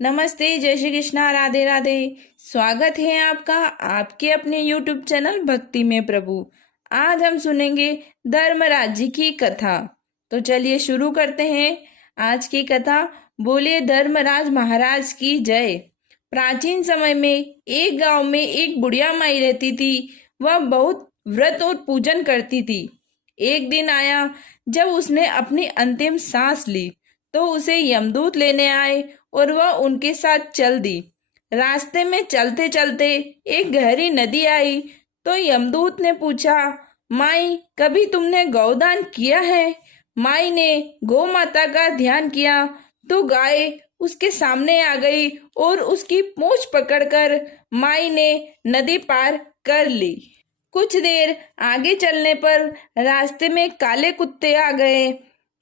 नमस्ते, जय श्री कृष्णा, राधे राधे। स्वागत है आपका आपके अपने YouTube चैनल भक्ति में प्रभु। आज हम सुनेंगे धर्मराज जी की कथा। तो चलिए शुरू करते हैं आज की कथा। बोलिए धर्मराज महाराज की जय। प्राचीन समय में एक गांव में एक बुढ़िया माई रहती थी। वह बहुत व्रत और पूजन करती थी। एक दिन आया जब उसने अपनी अंतिम सांस ली तो उसे यमदूत लेने आए और वह उनके साथ चल दी। रास्ते में चलते चलते एक गहरी नदी आई तो यमदूत ने पूछा, माई कभी तुमने गौदान किया है? माई ने गौ माता का ध्यान किया तो गाय उसके सामने आ गई और उसकी पूंछ पकड़कर माई ने नदी पार कर ली। कुछ देर आगे चलने पर रास्ते में काले कुत्ते आ गए।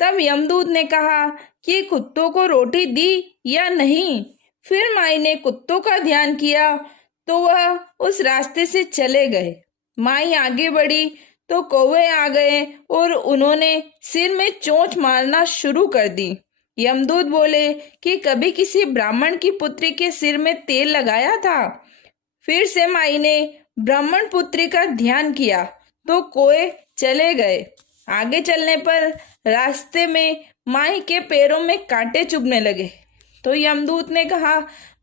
तब यमदूत ने कहा कि कुत्तों को रोटी दी या नहीं। फिर माई ने कुत्तों का ध्यान किया तो वह उस रास्ते से चले गए। माई आगे बढ़ी तो कौवे आ गए और उन्होंने सिर में चोंच मारना शुरू कर दी। यमदूत बोले कि कभी किसी ब्राह्मण की पुत्री के सिर में तेल लगाया था? फिर से माई ने ब्राह्मण पुत्री का ध्यान किया तो कौवे चले गए। आगे चलने पर रास्ते में माई के पैरों में कांटे चुभने लगे तो यमदूत ने कहा,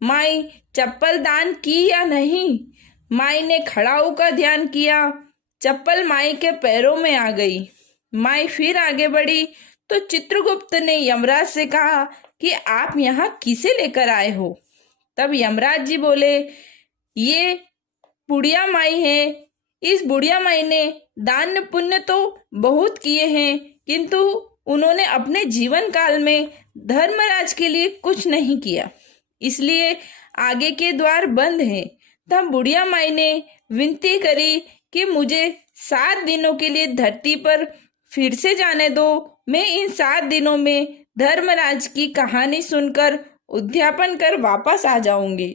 माई चप्पल दान की या नहीं? माई ने खड़ाऊ का ध्यान किया, चप्पल माई के पैरों में आ गई। माई फिर आगे बढ़ी तो चित्रगुप्त ने यमराज से कहा कि आप यहाँ किसे लेकर आए हो? तब यमराज जी बोले, ये बुढ़िया माई है। इस बुढ़िया माई ने दान पुण्य तो बहुत किए हैं किंतु उन्होंने अपने जीवन काल में धर्मराज के लिए कुछ नहीं किया, इसलिए आगे के द्वार बंद हैं। तब बुढ़िया माई ने विनती करी कि मुझे 7 दिनों के लिए धरती पर फिर से जाने दो। मैं इन 7 दिनों में धर्मराज की कहानी सुनकर उद्यापन कर वापस आ जाऊंगी।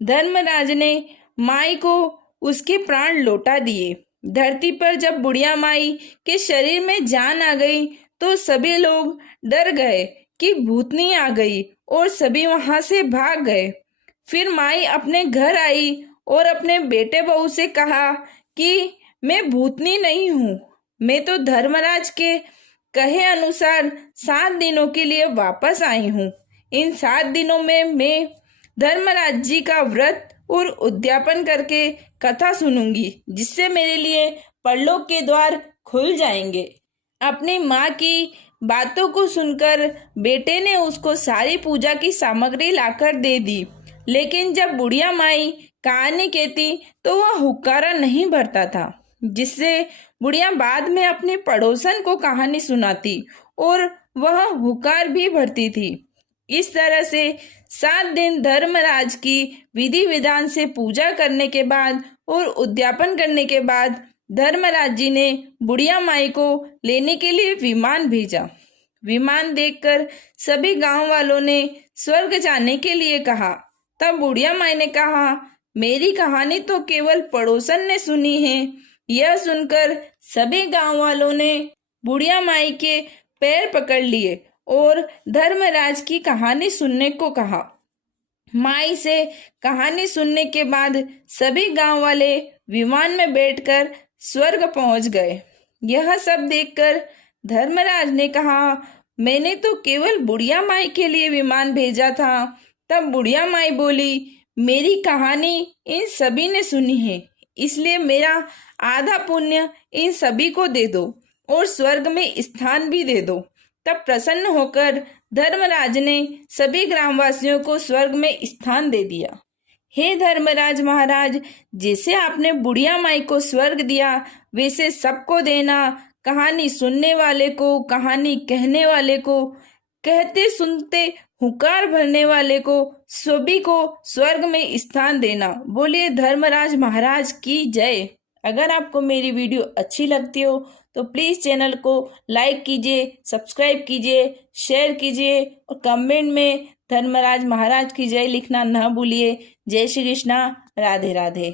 धर्मराज ने माई को उसके प्राण लौटा दिए। धरती पर जब बुढ़िया माई के शरीर में जान आ गई तो सभी लोग डर गए कि भूतनी आ गई और सभी वहां से भाग गए। फिर माई अपने घर आई और अपने बेटे बहू से कहा कि मैं भूतनी नहीं हूँ, मैं तो धर्मराज के कहे अनुसार 7 दिनों के लिए वापस आई हूँ। इन 7 दिनों में मैं धर्मराज जी का व्रत और उद्यापन करके कथा सुनूंगी, जिससे मेरे लिए परलोक के द्वार खुल जाएंगे। अपनी माँ की बातों को सुनकर बेटे ने उसको सारी पूजा की सामग्री लाकर दे दी। लेकिन जब बुढ़िया माई कहानी कहती तो वह हुक्कारा नहीं भरता था, जिससे बुढ़िया बाद में अपने पड़ोसन को कहानी सुनाती और वह हुक्कार भी भरती थी। इस तरह से 7 दिन धर्मराज की विधि विधान से पूजा करने के बाद और उद्यापन करने के बाद धर्मराज जी ने बुढ़िया माई को लेने के लिए विमान भेजा। विमान देखकर सभी गांव वालों ने स्वर्ग जाने के लिए कहा। तब बुढ़िया माई ने कहा, मेरी कहानी तो केवल पड़ोसन ने सुनी है। यह सुनकर सभी गांव वालों ने बुढ़िया माई के पैर पकड़ लिए और धर्मराज की कहानी सुनने को कहा। माई से कहानी सुनने के बाद सभी गांव वाले विमान में बैठकर स्वर्ग पहुंच गए। यह सब देखकर धर्मराज ने कहा, मैंने तो केवल बुढ़िया माई के लिए विमान भेजा था। तब बुढ़िया माई बोली, मेरी कहानी इन सभी ने सुनी है, इसलिए मेरा आधा पुण्य इन सभी को दे दो और स्वर्ग में स्थान भी दे दो। तब प्रसन्न होकर धर्मराज ने सभी ग्रामवासियों को स्वर्ग में स्थान दे दिया। हे धर्मराज महाराज, जैसे आपने बुढ़िया माई को स्वर्ग दिया वैसे सबको देना। कहानी सुनने वाले को, कहानी कहने वाले को, कहते सुनते हुकार भरने वाले को, सभी को स्वर्ग में स्थान देना। बोलिए धर्मराज महाराज की जय। अगर आपको मेरी वीडियो अच्छी लगती हो तो प्लीज़ चैनल को लाइक कीजिए, सब्सक्राइब कीजिए, शेयर कीजिए और कमेंट में धर्मराज महाराज की जय लिखना न भूलिए। जय श्री कृष्णा, राधे राधे।